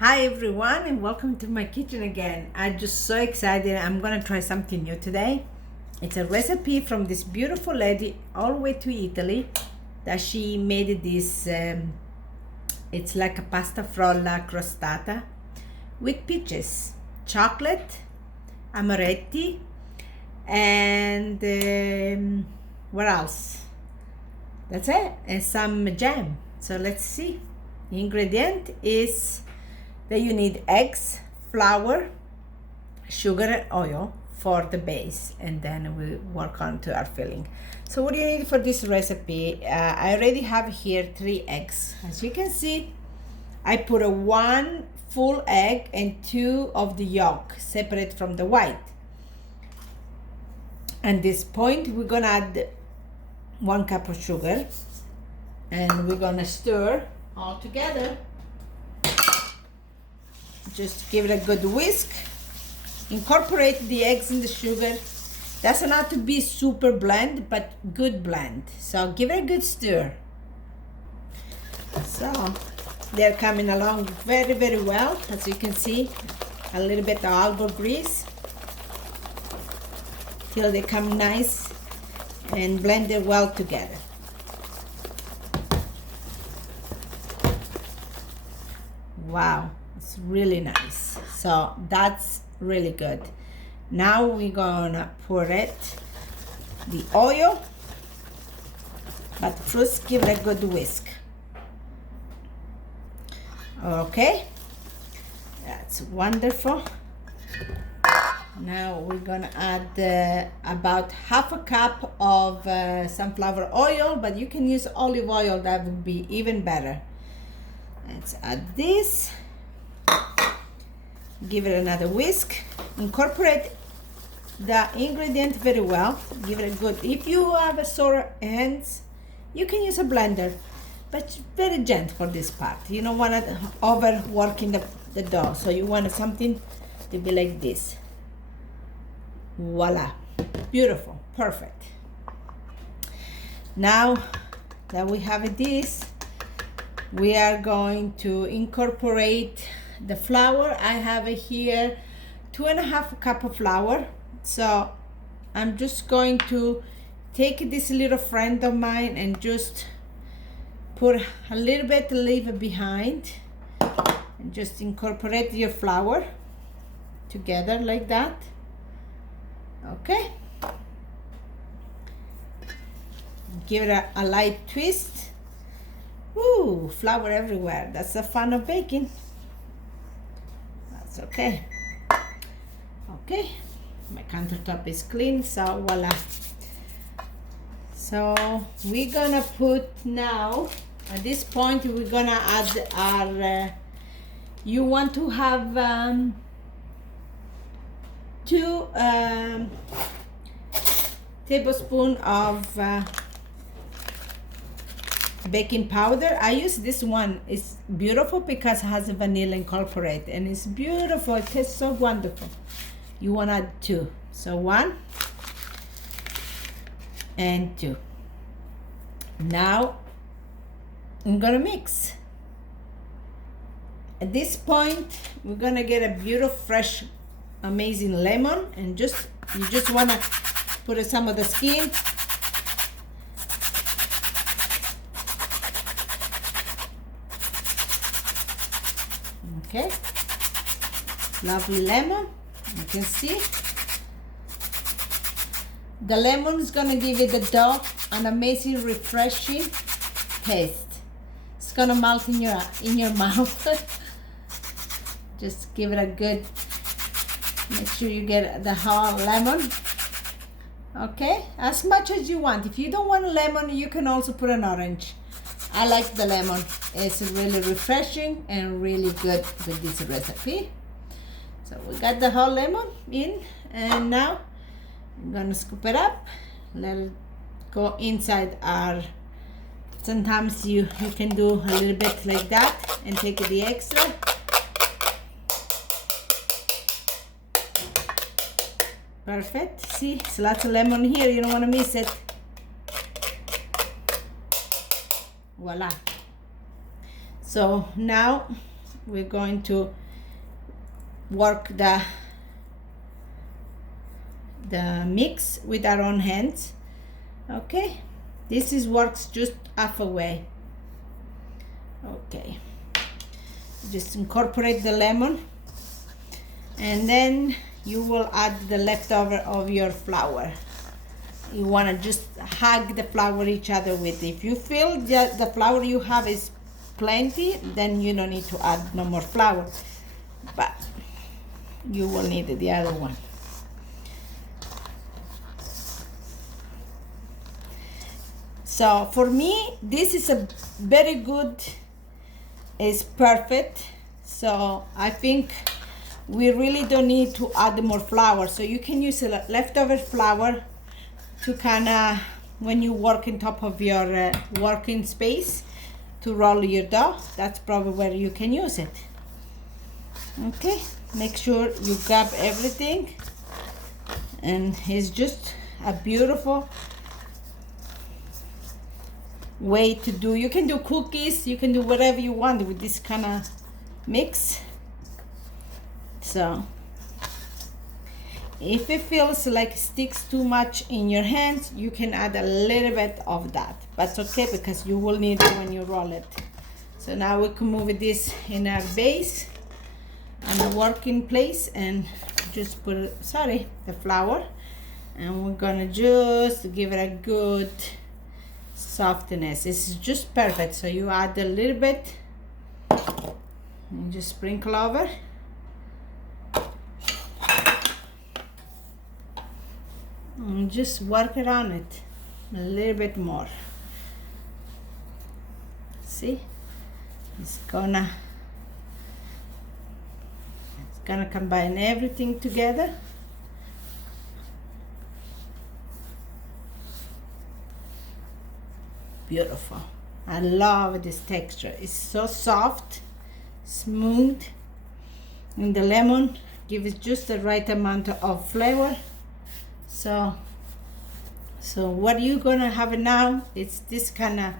Hi everyone and welcome to my kitchen again. I'm just so excited. I'm gonna try something new today. It's a recipe from this beautiful lady all the way to Italy that she made this it's like a pasta frolla crostata with peaches, chocolate, amaretti, and what else? That's it, and some jam. So let's see. The ingredient is that you need eggs, flour, sugar, and oil for the base, and then we work on to our filling. So what do you need for this recipe? I already have here 3 eggs. As you can see, I put a 1 full egg and 2 of the yolk separate from the white. At this point, we're gonna add 1 cup of sugar, and we're gonna stir all together. Just give it a good whisk. Incorporate the eggs in the sugar. Doesn't have to be super blend, but good blend. So give it a good stir. So they're coming along very, very well. As you can see, a little bit of elbow grease till they come nice and blended well together. Wow, it's really nice. So that's really good. Now we're gonna pour it the oil, but first give it a good whisk. Okay, that's wonderful. Now we're gonna add about half a cup of sunflower oil, but you can use olive oil, that would be even better. Let's add this. Give it another whisk. Incorporate the ingredient very well. Give it a good, if you have a sore hands, you can use a blender, but very gentle for this part. You don't want to overwork in the dough, so you want something to be like this. Voila, beautiful, perfect. Now that we have this, we are going to incorporate the flour. I have here 2.5 cup of flour. So I'm just going to take this little friend of mine and just put a little bit, leave it behind, and just incorporate your flour together like that. Okay, give it a light twist. Ooh, flour everywhere. That's the fun of baking. That's okay. Okay, my countertop is clean, so voila. So we're gonna put now, at this point, we're gonna add our, you want to have 2 tablespoons of baking powder. I use this one. It's beautiful because it has vanilla incorporated, and it's beautiful. It tastes so wonderful. You want to add 2. So 1 and 2. Now I'm gonna mix. At this point, we're gonna get a beautiful, fresh, amazing lemon, and you just wanna put some of the skin. Okay, lovely lemon. You can see the lemon is gonna give it the dough an amazing, refreshing taste. It's gonna melt in your mouth. Just give it a good. Make sure you get the whole lemon. Okay, as much as you want. If you don't want a lemon, you can also put an orange. I like the lemon. It's really refreshing and really good with this recipe. So we got the whole lemon in, and now I'm gonna scoop it up, let it go inside our, sometimes you can do a little bit like that and take the extra. Perfect. See, it's lots of lemon here, you don't want to miss it. Voila. So now we're going to work the mix with our own hands. Okay, this is works just half away. Okay, just incorporate the lemon, and then you will add the leftover of your flour. You want to just hug the flour each other with. If you feel that the flour you have is plenty, then you don't need to add no more flour, but you will need the other one. So for me, this is a very good, it's perfect. So I think we really don't need to add more flour. So you can use a leftover flour to kind of, when you work on top of your working space to roll your dough, that's probably where you can use it. Okay, make sure you grab everything, and it's just a beautiful way to do. You can do cookies, you can do whatever you want with this kind of mix. So if it feels like it sticks too much in your hands, you can add a little bit of that, but it's okay because you will need it when you roll it. So now we can move this in our base and the working place, and just put the flour, and we're gonna just give it a good softness. It's just perfect. So you add a little bit and just sprinkle over. And just work around it a little bit more. See, it's gonna combine everything together. Beautiful. I love this texture. It's so soft, smooth, and the lemon gives just the right amount of flavor. So what you're gonna have now, it's this kind of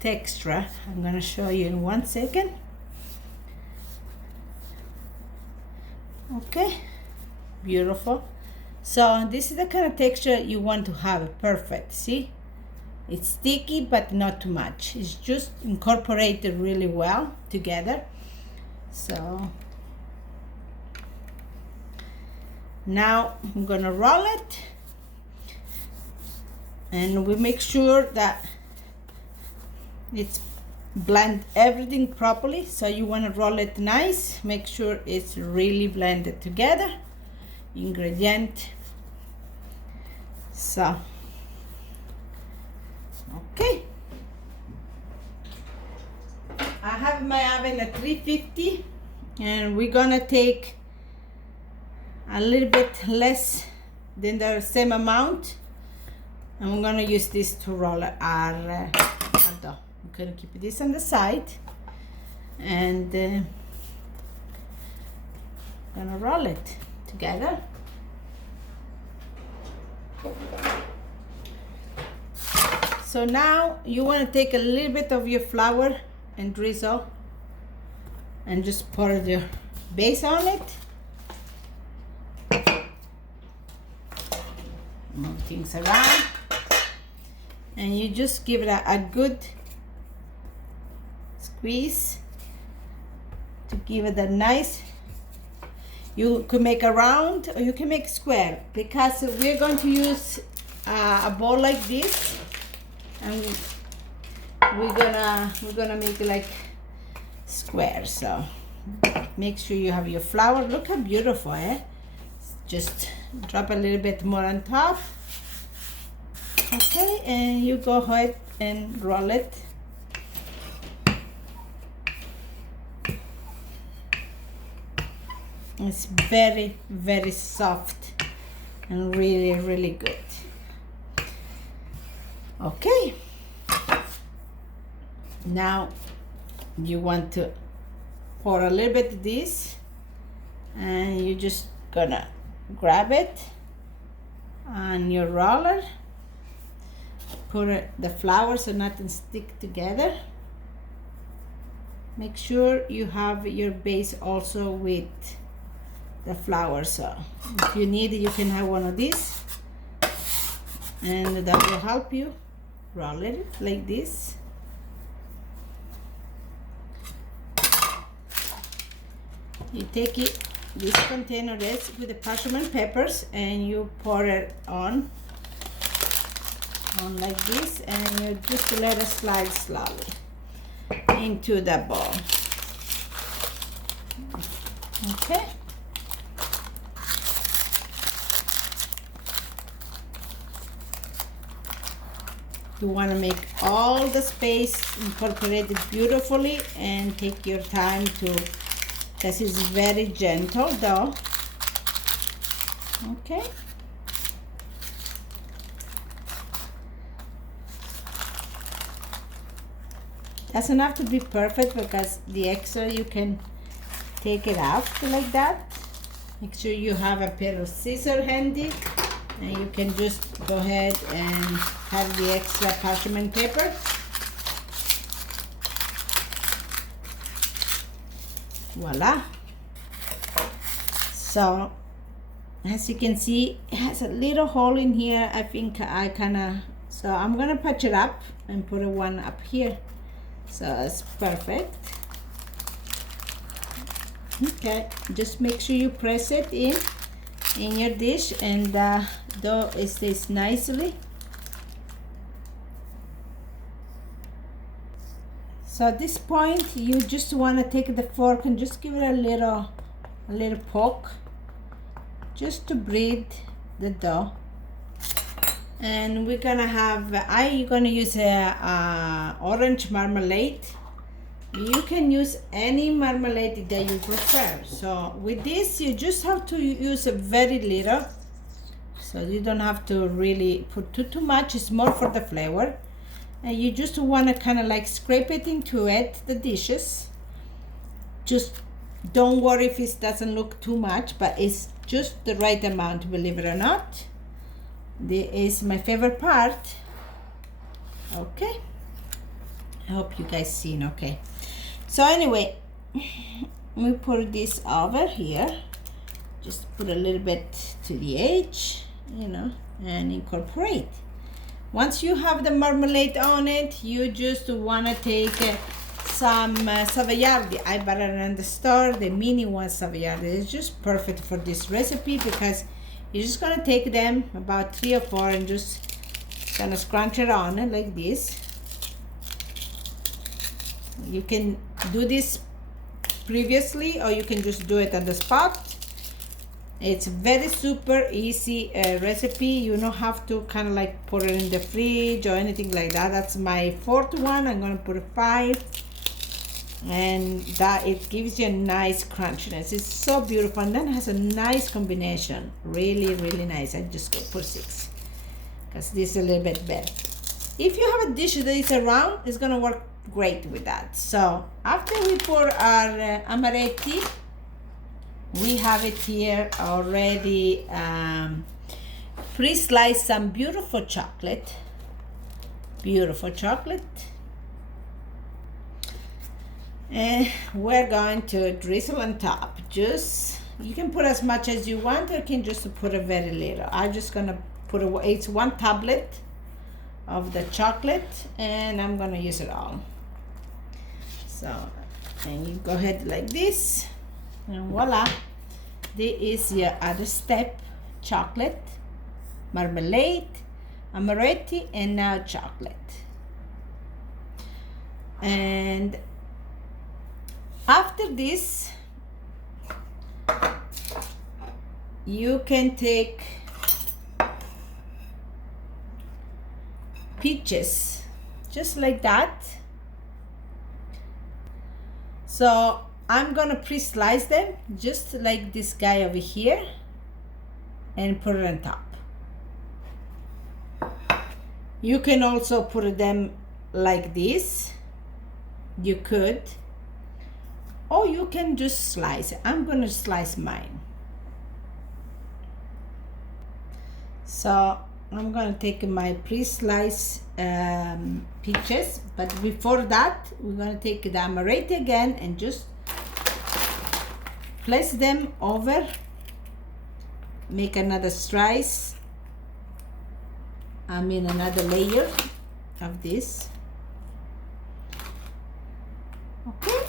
texture. I'm gonna show you in 1 second. Okay, beautiful. So this is the kind of texture you want to have. Perfect. See, it's sticky but not too much. It's just incorporated really well together. So now I'm gonna roll it, and we make sure that it's blend everything properly. So you want to roll it nice, make sure it's really blended together, ingredient. So okay, I have my oven at 350, and we're gonna take a little bit less than the same amount, and we're gonna use this to roll our dough. I'm gonna keep this on the side, and gonna roll it together. So now you want to take a little bit of your flour and drizzle, and just pour your base on it. Move things around, and you just give it a good squeeze to give it a nice. You could make a round or you can make square, because we're going to use a bowl like this, and we're gonna make like square. So make sure you have your flour. Look how beautiful, eh? Just drop a little bit more on top. Okay, and you go ahead and roll it. It's very, very soft and really, really good. Okay, now you want to pour a little bit of this, and you just gonna grab it on your roller, put the flour so nothing stick together, make sure you have your base also with the flour. So if you need it, you can have one of these, and that will help you roll it like this. You take it, this container is with the parchment papers, and you pour it on like this, and you just let it slide slowly into the bowl. Okay. You want to make all the space incorporated beautifully, and take your time to, because it's very gentle though. Okay. Doesn't have to be perfect, because the extra you can take it out like that. Make sure you have a pair of scissors handy, and you can just go ahead and have the extra parchment paper. Voila. So as you can see, it has a little hole in here. I think I so I'm gonna patch it up and put a one up here, so it's perfect. Okay, just make sure you press it in your dish, and the dough stays nicely. So at this point, you just want to take the fork and just give it a little poke, just to breathe the dough. And we're gonna have, I'm gonna use a orange marmalade. You can use any marmalade that you prefer. So with this, you just have to use a very little, so you don't have to really put too much. It's more for the flavor. And you just want to kind of like scrape it into it, the dishes. Just don't worry if it doesn't look too much, but it's just the right amount, believe it or not. This is my favorite part. Okay, I hope you guys seen okay. So anyway, we put this over here, just put a little bit to the edge, you know, and incorporate. Once you have the marmalade on it, you just want to take some Savoiardi. I bought it in the store, the mini one Savoiardi. It's just perfect for this recipe, because you're just going to take them, about 3 or 4, and just kind of scrunch it on like this. You can do this previously, or you can just do it on the spot. It's very super easy recipe. You don't have to kind of like put it in the fridge or anything like that. That's my 4th one. I'm going to put a 5, and that it gives you a nice crunchiness. It's so beautiful, and then it has a nice combination. Really, really nice. I just go for 6, because this is a little bit better. If you have a dish that is round, it's going to work great with that. So after we pour our amaretti, we have it here already pre-sliced some beautiful chocolate. And we're going to drizzle on top. Just, you can put as much as you want, or you can just put a very little. I'm just gonna put it's 1 tablet of the chocolate, and I'm gonna use it all. So, and you go ahead like this, and voila, this is your other step: chocolate, marmalade, amaretti, and now chocolate. And after this, you can take peaches, just like that. So I'm gonna pre-slice them just like this guy over here, and put it on top. You can also put them like this, you could, or you can just slice it. I'm gonna slice mine. So I'm gonna take my pre-sliced peaches, but before that we're gonna take the amaretto again and just place them over, make another slice, another layer of this. Okay,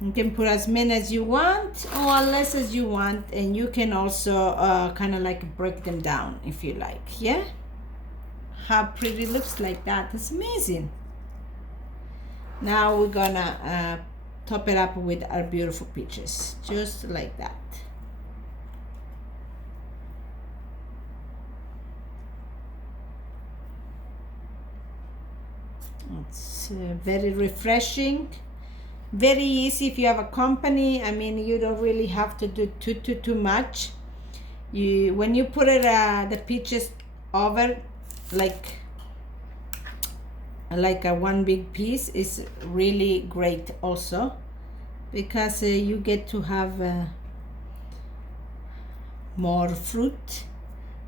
you can put as many as you want or less as you want, and you can also kind of like break them down if you like. Yeah, how pretty it looks like that. It's amazing. Now we're gonna top it up with our beautiful peaches, just like that. It's very refreshing, very easy if you have a company. You don't really have to do too much. When you put it the peaches over like a one big piece, is really great also, because you get to have more fruit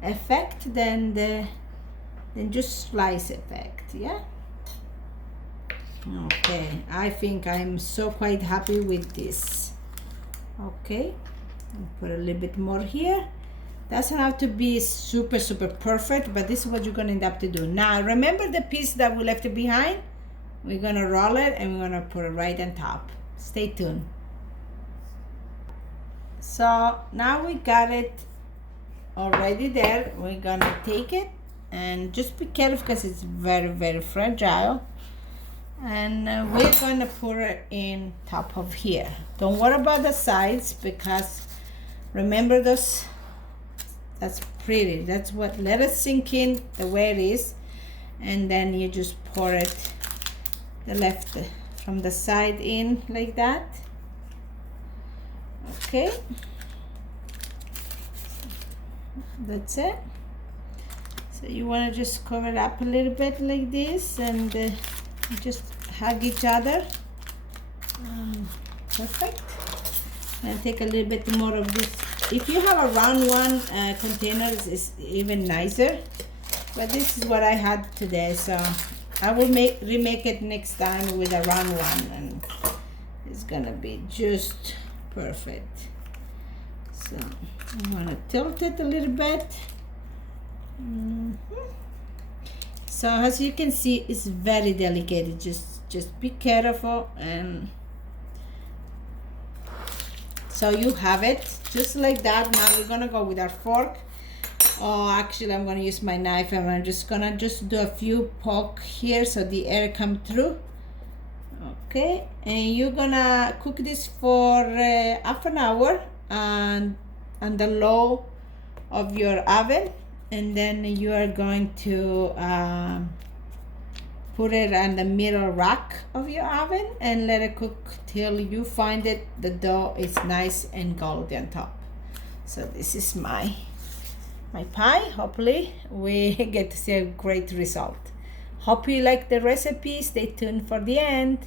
effect than just slice effect. Yeah. Okay, I think I'm so quite happy with this. Okay, I'll put a little bit more here. Doesn't have to be super perfect, but this is what you're gonna end up to do. Now remember the piece that we left behind? We're gonna roll it and we're gonna put it right on top. Stay tuned. So now we got it already there. We're gonna take it and just be careful because it's very fragile. And we're gonna put it in top of here. Don't worry about the sides, because remember those, that's pretty. That's what, let it sink in the way it is, and then you just pour it the left from the side in like that. Okay, that's it. So you want to just cover it up a little bit like this, and just hug each other. Perfect. And take a little bit more of this. If you have a round one container, it's even nicer, but this is what I had today, so I will remake it next time with a round one, and it's gonna be just perfect. So I'm gonna tilt it a little bit. So as you can see, it's very delicate. Just be careful. And so you have it just like that. Now we're gonna go with our fork. Oh, actually I'm gonna use my knife, and I'm just gonna do a few poke here so the air come through. Okay, and you're gonna cook this for half an hour on the low of your oven, and then you are going to put it on the middle rack of your oven and let it cook till you find it the dough is nice and golden on top. So this is my pie. Hopefully we get to see a great result. Hope you like the recipe. Stay tuned for the end.